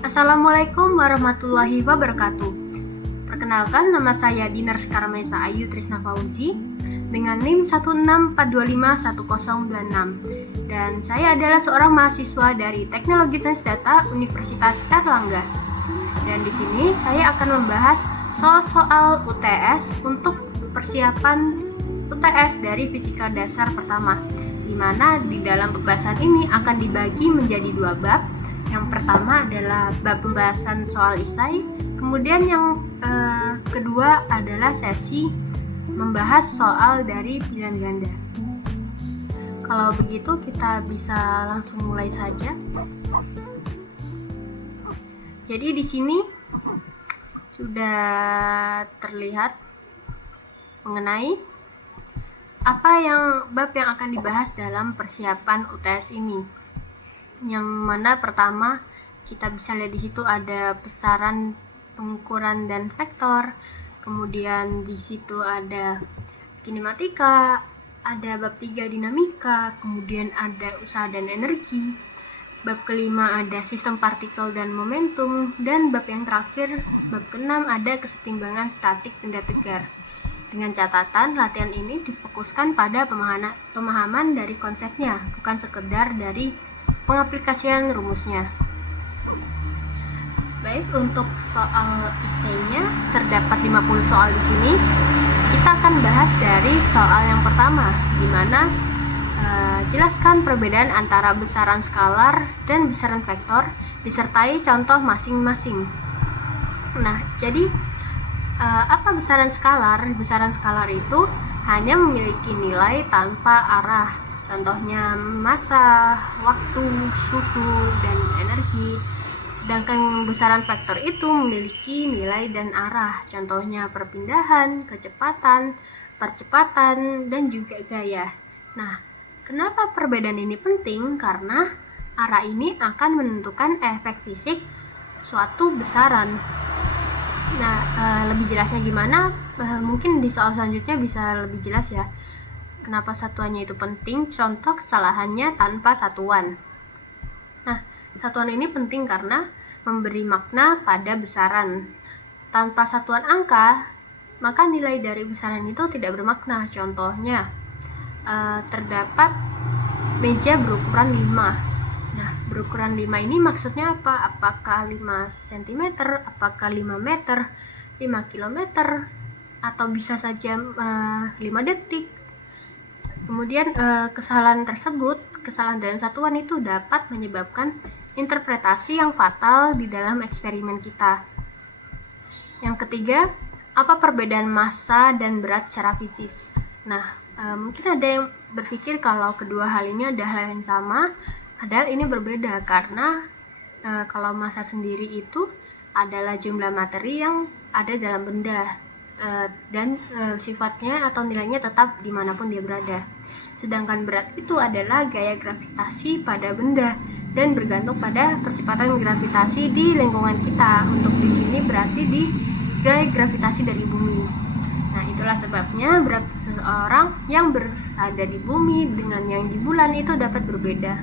Assalamualaikum warahmatullahi wabarakatuh. Perkenalkan, nama saya Dinar Skarmesa Ayu Trisna Fauzi dengan NIM 164251026 dan saya adalah seorang mahasiswa dari Teknologi Sains Data Universitas Erlangga. Dan di sini saya akan membahas soal-soal UTS untuk persiapan UTS dari Fisika Dasar pertama, di mana di dalam pembahasan ini akan dibagi menjadi dua bab. Yang pertama adalah bab pembahasan soal esai, kemudian yang kedua adalah sesi membahas soal dari pilihan ganda. Kalau begitu kita bisa langsung mulai saja. Jadi di sini sudah terlihat mengenai bab yang akan dibahas dalam persiapan UTS ini. Yang mana pertama kita bisa lihat di situ ada besaran, pengukuran dan vektor. Kemudian di situ ada kinematika, ada bab 3 dinamika, kemudian ada usaha dan energi. Bab kelima ada sistem partikel dan momentum, dan bab yang terakhir, bab keenam ada kesetimbangan statik benda tegar. Dengan catatan, latihan ini difokuskan pada pemahaman dari konsepnya, bukan sekedar dari pengaplikasian rumusnya. Baik, untuk soal esainya terdapat 50 soal di sini. Kita akan bahas dari soal yang pertama, di mana jelaskan perbedaan antara besaran skalar dan besaran vektor disertai contoh masing-masing. Nah, jadi apa besaran skalar? Besaran skalar itu hanya memiliki nilai tanpa arah. Contohnya massa, waktu, suhu, dan energi. Sedangkan besaran vektor itu memiliki nilai dan arah. Contohnya perpindahan, kecepatan, percepatan, dan juga gaya. Nah, kenapa perbedaan ini penting? Karena arah ini akan menentukan efek fisik suatu besaran. Nah, lebih jelasnya gimana? Mungkin di soal selanjutnya bisa lebih jelas ya. Kenapa satuannya itu penting? Contoh kesalahannya tanpa satuan. Nah, satuan ini penting karena memberi makna pada besaran. Tanpa satuan angka, maka nilai dari besaran itu tidak bermakna. Contohnya, terdapat meja berukuran 5. Nah, berukuran 5 ini maksudnya apa? Apakah 5 cm, apakah 5 meter, 5 km, atau bisa saja 5 detik. Kemudian kesalahan dalam satuan itu dapat menyebabkan interpretasi yang fatal di dalam eksperimen kita. Yang ketiga, apa perbedaan massa dan berat secara fisik? Nah, mungkin ada yang berpikir kalau kedua hal ini ada hal yang sama, padahal ini berbeda karena kalau massa sendiri itu adalah jumlah materi yang ada dalam benda dan sifatnya atau nilainya tetap dimanapun dia berada. Sedangkan berat itu adalah gaya gravitasi pada benda dan bergantung pada percepatan gravitasi di lingkungan kita. Untuk di sini berarti di gaya gravitasi dari bumi. Nah, itulah sebabnya berat seseorang yang berada di bumi dengan yang di bulan itu dapat berbeda.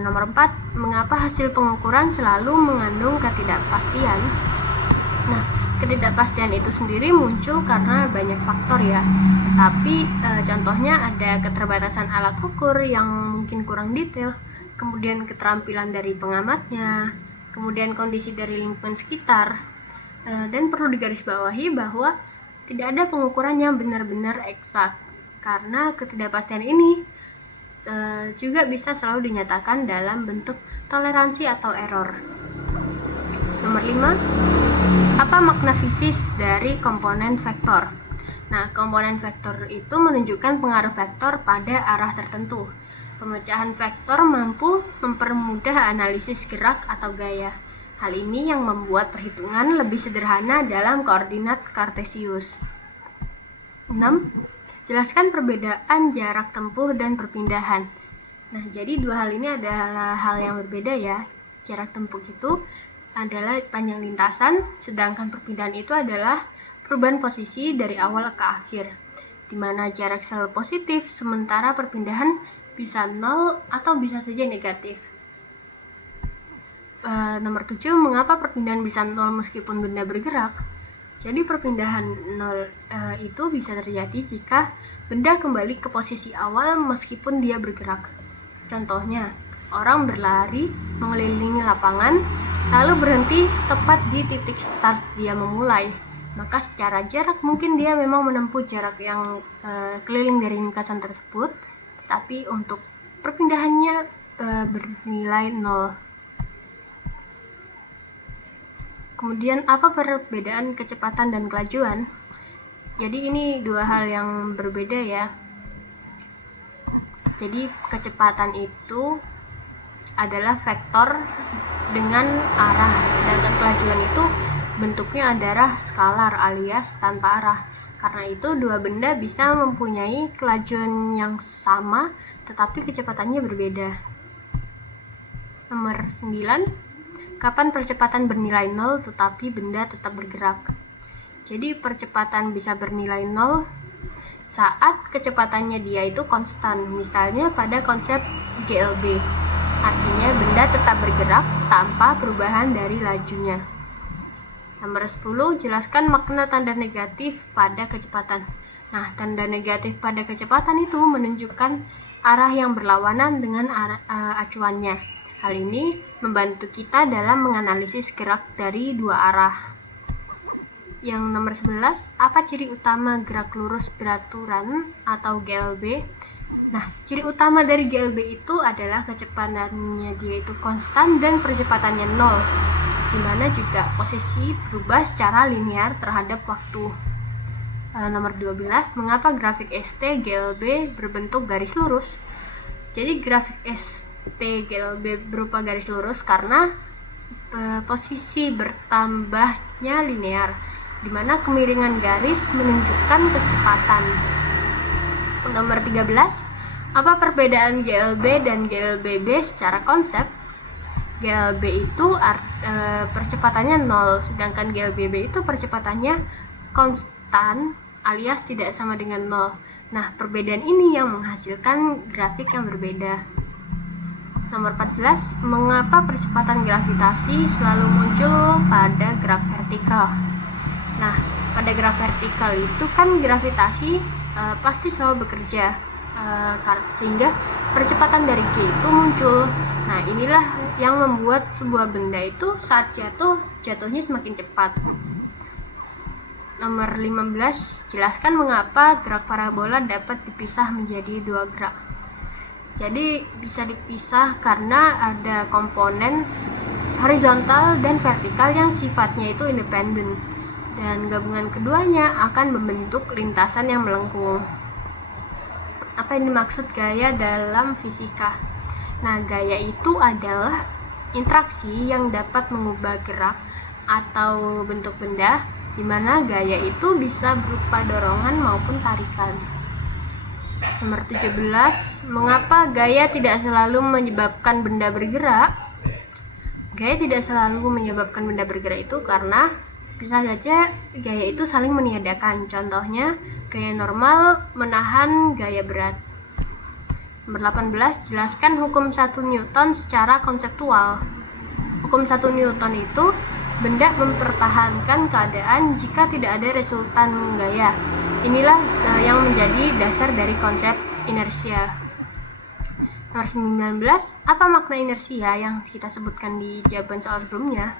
Nomor 4, mengapa hasil pengukuran selalu mengandung ketidakpastian? Nah, ketidakpastian itu sendiri muncul karena banyak faktor ya. Tapi contohnya ada keterbatasan alat ukur yang mungkin kurang detail, kemudian keterampilan dari pengamatnya, kemudian kondisi dari lingkungan sekitar, dan perlu digarisbawahi bahwa tidak ada pengukuran yang benar-benar eksak karena ketidakpastian ini juga bisa selalu dinyatakan dalam bentuk toleransi atau error. Nomor 5, apa makna fisis dari komponen vektor? Nah, komponen vektor itu menunjukkan pengaruh vektor pada arah tertentu. Pemecahan vektor mampu mempermudah analisis gerak atau gaya. Hal ini yang membuat perhitungan lebih sederhana dalam koordinat kartesius. 6. Jelaskan perbedaan jarak tempuh dan perpindahan. Nah, jadi dua hal ini adalah hal yang berbeda ya. Jarak tempuh itu adalah panjang lintasan, sedangkan perpindahan itu adalah perubahan posisi dari awal ke akhir, di mana jarak selalu positif, sementara perpindahan bisa 0 atau bisa saja negatif. Nomor 7, mengapa perpindahan bisa nol meskipun benda bergerak? Jadi perpindahan nol itu bisa terjadi jika benda kembali ke posisi awal meskipun dia bergerak. Contohnya, orang berlari mengelilingi lapangan lalu berhenti tepat di titik start dia memulai. Maka secara jarak mungkin dia memang menempuh jarak yang keliling dari lintasan tersebut, tapi untuk perpindahannya bernilai 0. Kemudian apa perbedaan kecepatan dan kelajuan? Jadi ini dua hal yang berbeda ya. Jadi kecepatan itu adalah vektor dengan arah, sedangkan kelajuan itu bentuknya adalah skalar alias tanpa arah. Karena itu dua benda bisa mempunyai kelajuan yang sama tetapi kecepatannya berbeda. Nomor 9, kapan percepatan bernilai 0 tetapi benda tetap bergerak? Jadi percepatan bisa bernilai 0 saat kecepatannya dia itu konstan, misalnya pada konsep GLB. Artinya benda tetap bergerak tanpa perubahan dari lajunya. Nomor 10, jelaskan makna tanda negatif pada kecepatan. Nah, tanda negatif pada kecepatan itu menunjukkan arah yang berlawanan dengan acuannya. Hal ini membantu kita dalam menganalisis gerak dari dua arah. Yang nomor 11, apa ciri utama gerak lurus beraturan atau GLB? Nah, ciri utama dari GLB itu adalah kecepatannya dia itu konstan dan percepatannya 0, di mana juga posisi berubah secara linear terhadap waktu. Nomor 12, mengapa grafik ST GLB berbentuk garis lurus? Jadi grafik ST/GLB berupa garis lurus karena posisi bertambahnya linear, di mana kemiringan garis menunjukkan kecepatan. Nomor 13, apa perbedaan GLB dan GLBB secara konsep? GLB itu percepatannya 0, sedangkan GLBB itu percepatannya konstan alias tidak sama dengan 0. Nah, perbedaan ini yang menghasilkan grafik yang berbeda. Nomor 14, mengapa percepatan gravitasi selalu muncul pada gerak vertikal? Nah, pada gerak vertikal itu kan gravitasi pasti selalu bekerja, sehingga percepatan dari G itu muncul. Nah, inilah yang membuat sebuah benda itu saat jatuhnya semakin cepat. Nomor 15, jelaskan mengapa gerak parabola dapat dipisah menjadi dua gerak. Jadi bisa dipisah karena ada komponen horizontal dan vertikal yang sifatnya itu independen, dan gabungan keduanya akan membentuk lintasan yang melengkung. Apa yang dimaksud gaya dalam fisika? Nah, gaya itu adalah interaksi yang dapat mengubah gerak atau bentuk benda, di mana gaya itu bisa berupa dorongan maupun tarikan. Nomor 17, mengapa gaya tidak selalu menyebabkan benda bergerak? Gaya tidak selalu menyebabkan benda bergerak itu karena bisa saja gaya itu saling meniadakan. Contohnya, gaya normal menahan gaya berat. Nomor 18, jelaskan hukum 1 Newton secara konseptual. Hukum 1 Newton itu benda mempertahankan keadaan jika tidak ada resultan gaya. Inilah yang menjadi dasar dari konsep inersia. Nomor 19, apa makna inersia yang kita sebutkan di jawaban soal sebelumnya?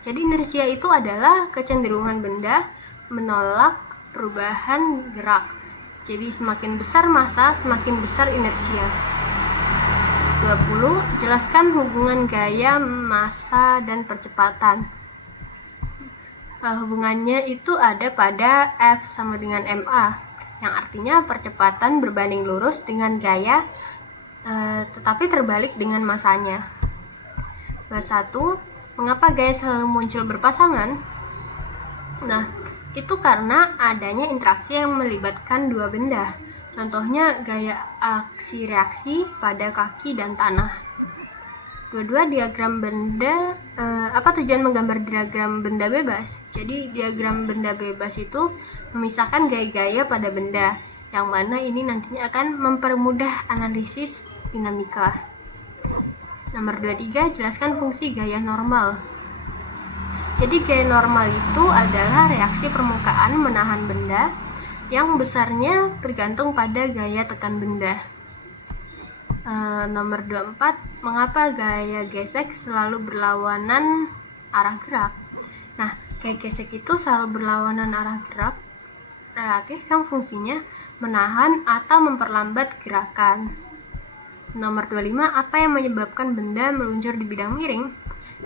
Jadi inersia itu adalah kecenderungan benda menolak perubahan gerak. Jadi semakin besar massa, semakin besar inersia. 20, jelaskan hubungan gaya, massa, dan percepatan. Hubungannya itu ada pada F sama dengan MA, yang artinya percepatan berbanding lurus dengan gaya, tetapi terbalik dengan massanya. 21, mengapa gaya selalu muncul berpasangan? Nah, itu karena adanya interaksi yang melibatkan dua benda. Contohnya gaya aksi reaksi pada kaki dan tanah. Dua-dua diagram benda, apa tujuan menggambar diagram benda bebas? Jadi diagram benda bebas itu memisahkan gaya-gaya pada benda, yang mana ini nantinya akan mempermudah analisis dinamika. Nomor 23, jelaskan fungsi gaya normal. Jadi gaya normal itu adalah reaksi permukaan menahan benda yang besarnya bergantung pada gaya tekan benda. Nomor 24, mengapa gaya gesek selalu berlawanan arah gerak? Nah, gaya gesek itu selalu berlawanan arah gerak relatif yang fungsinya menahan atau memperlambat gerakan. Nomor 25, apa yang menyebabkan benda meluncur di bidang miring?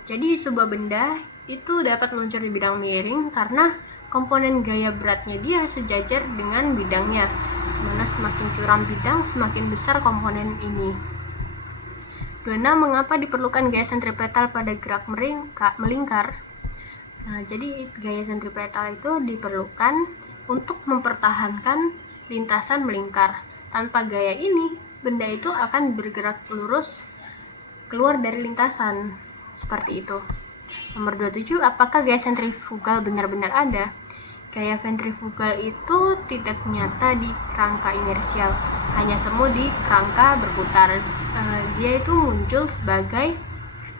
Jadi sebuah benda itu dapat meluncur di bidang miring karena komponen gaya beratnya dia sejajar dengan bidangnya, dimana semakin curam bidang semakin besar komponen ini. 26, mengapa diperlukan gaya sentripetal pada gerak melingkar? Nah, jadi gaya sentripetal itu diperlukan untuk mempertahankan lintasan melingkar. Tanpa gaya ini, benda itu akan bergerak lurus keluar dari lintasan, seperti itu. Nomor 27, apakah gaya sentrifugal benar-benar ada? Gaya sentrifugal itu tidak nyata di kerangka inersial, hanya semu di kerangka berputar. Dia itu muncul sebagai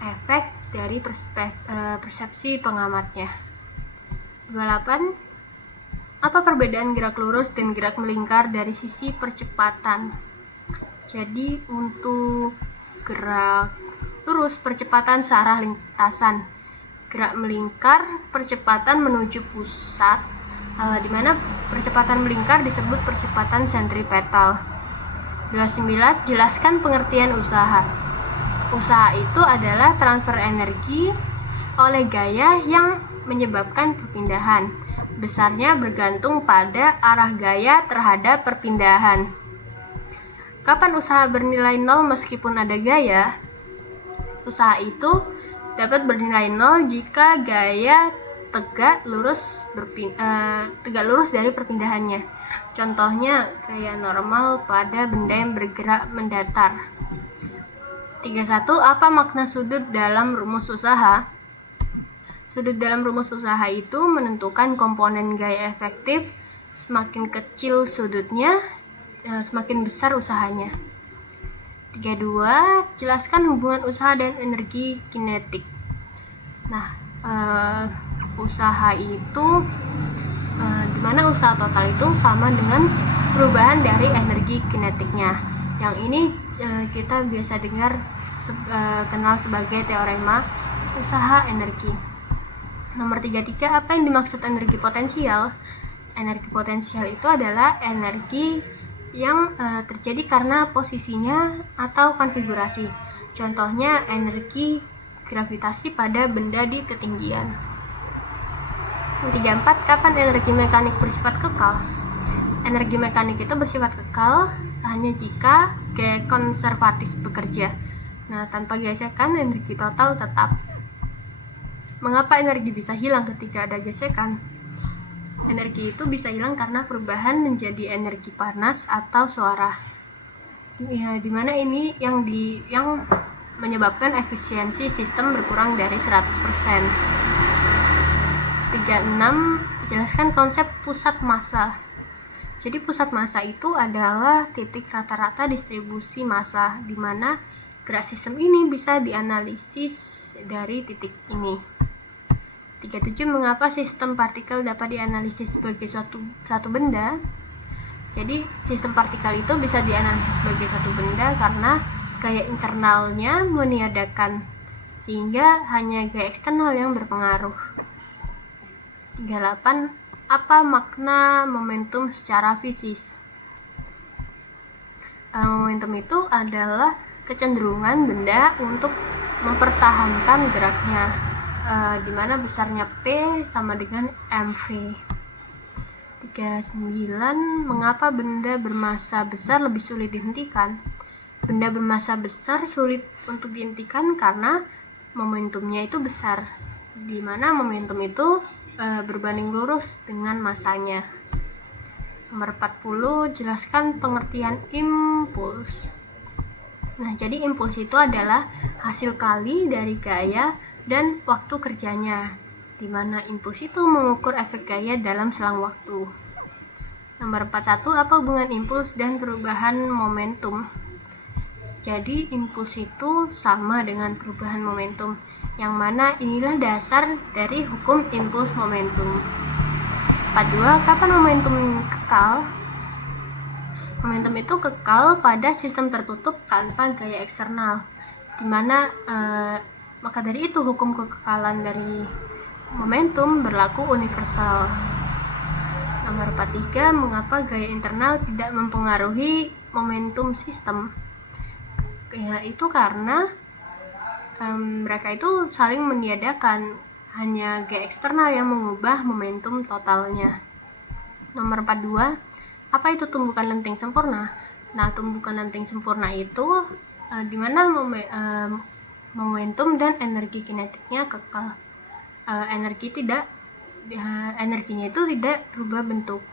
efek dari persepsi pengamatnya. 28, apa perbedaan gerak lurus dan gerak melingkar dari sisi percepatan? Jadi untuk gerak lurus percepatan searah lintasan, gerak melingkar percepatan menuju pusat, di mana percepatan melingkar disebut percepatan sentripetal. 29, jelaskan pengertian usaha. Usaha itu adalah transfer energi oleh gaya yang menyebabkan perpindahan. Besarnya bergantung pada arah gaya terhadap perpindahan. Kapan usaha bernilai 0 meskipun ada gaya? Usaha itu dapat bernilai 0 jika gaya tegak lurus dari perpindahannya. Contohnya gaya normal pada benda yang bergerak mendatar. 31, apa makna sudut dalam rumus usaha? Sudut dalam rumus usaha itu menentukan komponen gaya efektif. Semakin kecil sudutnya, semakin besar usahanya. 32, jelaskan hubungan usaha dan energi kinetik. Nah, usaha itu dimana usaha total itu sama dengan perubahan dari energi kinetiknya. Yang ini kita biasa dengar kenal sebagai teorema usaha energi. Nomor 33, apa yang dimaksud energi potensial? Energi potensial itu adalah energi yang terjadi karena posisinya atau konfigurasi. Contohnya energi gravitasi pada benda di ketinggian. 34, kapan energi mekanik bersifat kekal? Energi mekanik itu bersifat kekal hanya jika gaya konservatif bekerja. Nah, tanpa gesekan energi total tetap. Mengapa energi bisa hilang ketika ada gesekan? Energi itu bisa hilang karena perubahan menjadi energi panas atau suara. Ya, dimana ini yang menyebabkan efisiensi sistem berkurang dari 100%. 36, jelaskan konsep pusat massa. Jadi pusat massa itu adalah titik rata-rata distribusi massa, di mana gerak sistem ini bisa dianalisis dari titik ini. 37, mengapa sistem partikel dapat dianalisis sebagai satu benda? Jadi sistem partikel itu bisa dianalisis sebagai satu benda karena gaya internalnya meniadakan, sehingga hanya gaya eksternal yang berpengaruh. 38, apa makna momentum secara fisis? Momentum itu adalah kecenderungan benda untuk mempertahankan geraknya, di mana besarnya P sama dengan mv. 39, mengapa benda bermassa besar lebih sulit dihentikan? Benda bermassa besar sulit untuk dihentikan karena momentumnya itu besar, di mana momentum itu berbanding lurus dengan massanya. Nomor 40, jelaskan pengertian impuls. Nah, jadi impuls itu adalah hasil kali dari gaya dan waktu kerjanya, di mana impuls itu mengukur efek gaya dalam selang waktu. Nomor 41, apa hubungan impuls dan perubahan momentum? Jadi impuls itu sama dengan perubahan momentum, yang mana inilah dasar dari hukum impuls momentum. Part 2, kapan momentum kekal? Momentum itu kekal pada sistem tertutup tanpa gaya eksternal, dimana maka dari itu hukum kekekalan dari momentum berlaku universal. Nomor 43, mengapa gaya internal tidak mempengaruhi momentum sistem? Ya, itu karena mereka itu saling meniadakan, hanya gaya eksternal yang mengubah momentum totalnya. Nomor 42, apa itu tumbukan lenting sempurna? Nah, tumbukan lenting sempurna itu dimana momentum dan energi kinetiknya kekal. Energinya itu tidak berubah bentuk.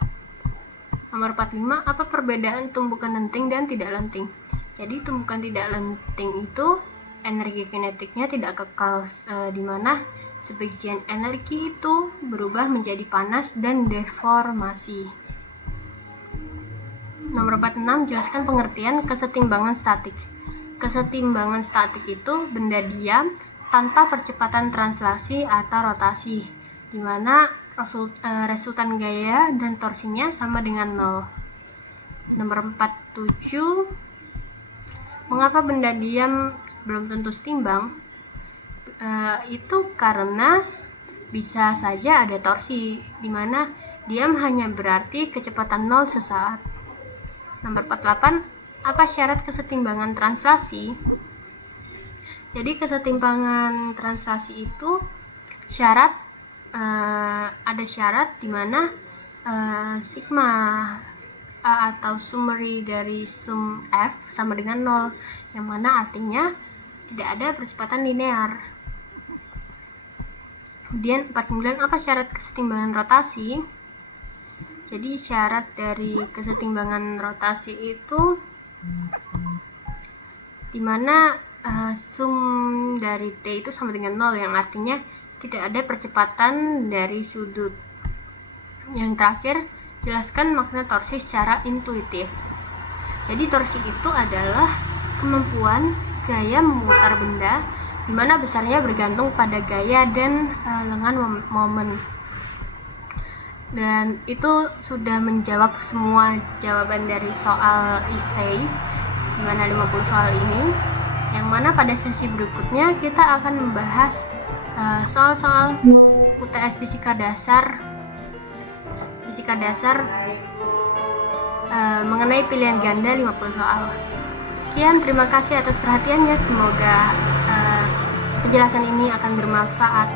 Nomor 45, apa perbedaan tumbukan lenting dan tidak lenting? Jadi tumbukan tidak lenting itu energi kinetiknya tidak kekal, dimana sebagian energi itu berubah menjadi panas dan deformasi. Nomor 46, jelaskan pengertian kesetimbangan statik. Kesetimbangan statik itu benda diam tanpa percepatan translasi atau rotasi, dimana resultan gaya dan torsinya sama dengan 0. Nomor 47, mengapa benda diam belum tentu setimbang? Itu karena bisa saja ada torsi, dimana diam hanya berarti kecepatan 0 sesaat. Nomor 48, apa syarat kesetimbangan translasi? Jadi kesetimbangan translasi itu ada syarat dimana sigma A atau summary dari sum F sama dengan 0, yang mana artinya tidak ada percepatan linear. Kemudian 49, apa syarat kesetimbangan rotasi? Jadi syarat dari kesetimbangan rotasi itu dimana sum dari T itu sama dengan 0, yang artinya tidak ada percepatan dari sudut. Yang terakhir, jelaskan makna torsi secara intuitif. Jadi torsi itu adalah kemampuan gaya memutar benda, di mana besarnya bergantung pada gaya dan lengan momen. Dan itu sudah menjawab semua jawaban dari soal essay, di mana 50 soal ini. Yang mana pada sesi berikutnya kita akan membahas soal-soal UTS fisika dasar mengenai pilihan ganda 50 soal. Sekian, terima kasih atas perhatiannya. Semoga penjelasan ini akan bermanfaat.